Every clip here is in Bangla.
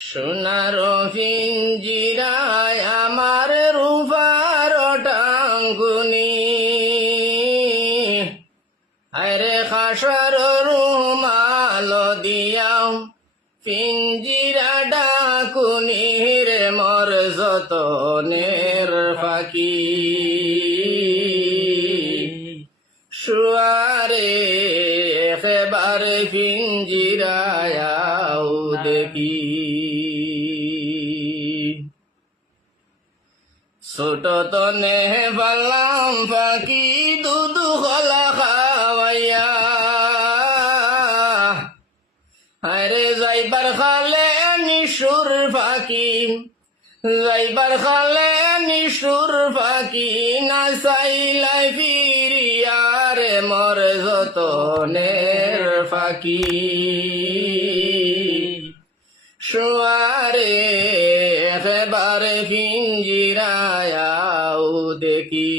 সোনার পিঞ্জিরায় আমার রূপার টাঙ্গুনি, আরে খাসার রুমাল দিয়াও পিঞ্জিরা ডাকুনি রে মর যতনের ফাঁকি। শুয়ারে একেবারে পিঞ্জিরায় আও দেখি, ছোট তনে পালাম পাখি দুধু খোলা খাওয়াইয়া, আরে যাইবার খালে নিশুর পাখি, যাইবার খালে নিশুর পাখি, না চাইলাই ফিরিয়ার মর যতনের ফাঁকি। শুয়ারে একেবারে পিঞ্জিরায় আও দেখি,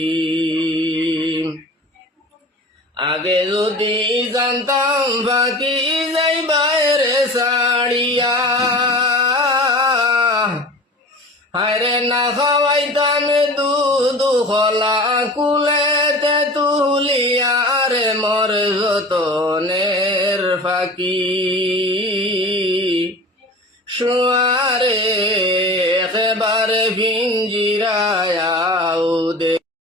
আগে যদি জানতাম ফাঁকি যাইবার সাড়িয়া, আরে না খাওয়াইতাম দুধ খোলা কুলেতে তুলিয়া রে মর যতনের ফাঁকি। শুয়ারে একেবারে পিঞ্জিরায় আও দেখি।